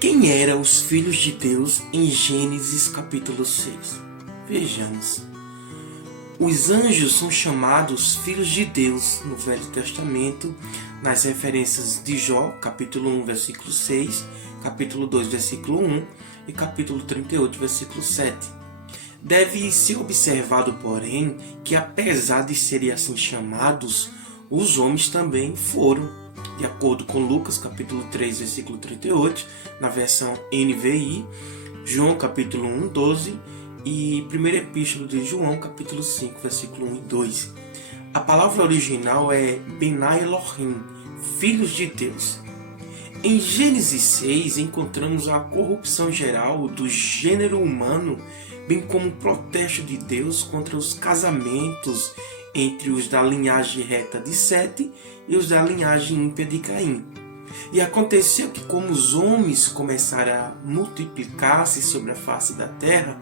Quem eram os filhos de Deus em Gênesis capítulo 6? Vejamos. Os anjos são chamados filhos de Deus no Velho Testamento, nas referências de Jó, capítulo 1, versículo 6, capítulo 2, versículo 1 e capítulo 38, versículo 7. Deve ser observado, porém, que apesar de serem assim chamados, os homens também foram. De acordo com Lucas, capítulo 3, versículo 38, na versão NVI, João, capítulo 1, 12, e 1ª Epístola de João, capítulo 5, versículo 1 e 2. A palavra original é Benai Elohim, filhos de Deus. Em Gênesis 6, encontramos a corrupção geral do gênero humano, bem como o protesto de Deus contra os casamentos entre os da linhagem reta de Sete e os da linhagem ímpia de Caim. E aconteceu que, como os homens começaram a multiplicar-se sobre a face da terra,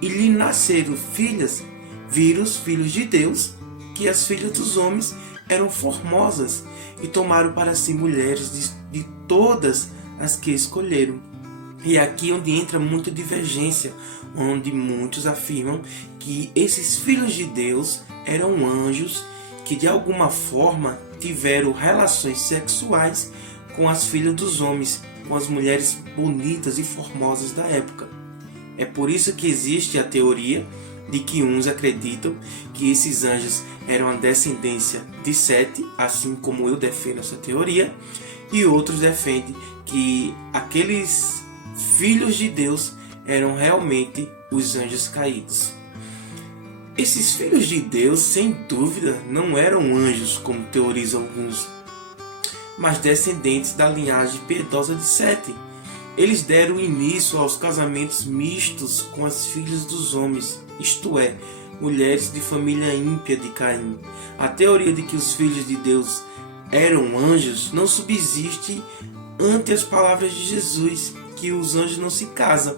e lhe nasceram filhas, viram os filhos de Deus, que as filhas dos homens eram formosas, e tomaram para si mulheres de todas as que escolheram. E é aqui onde entra muita divergência, onde muitos afirmam que esses filhos de Deus eram anjos que de alguma forma tiveram relações sexuais com as filhas dos homens, com as mulheres bonitas e formosas da época. É por isso que existe a teoria de que uns acreditam que esses anjos eram a descendência de Sete, assim como eu defendo essa teoria, e outros defendem que aqueles filhos de Deus eram realmente os anjos caídos. Esses filhos de Deus, sem dúvida, não eram anjos, como teorizam alguns, mas descendentes da linhagem piedosa de Sete. Eles deram início aos casamentos mistos com as filhas dos homens, isto é, mulheres de família ímpia de Caim. A teoria de que os filhos de Deus eram anjos não subsiste ante as palavras de Jesus, que os anjos não se casam.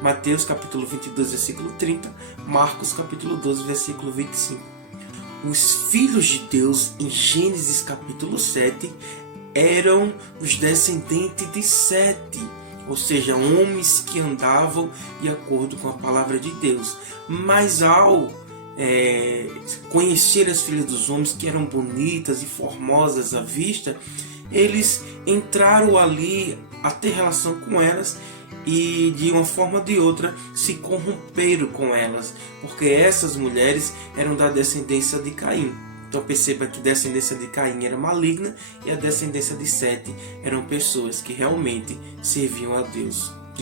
Mateus capítulo 22, versículo 30, Marcos capítulo 12, versículo 25. Os filhos de Deus em Gênesis capítulo 7 eram os descendentes de Sete, ou seja, homens que andavam de acordo com a palavra de Deus. Mas ao conhecer as filhas dos homens, que eram bonitas e formosas à vista, eles entraram ali a ter relação com elas e de uma forma ou de outra se corromperam com elas, porque essas mulheres eram da descendência de Caim. Então perceba que a descendência de Caim era maligna e a descendência de Sete eram pessoas que realmente serviam a Deus.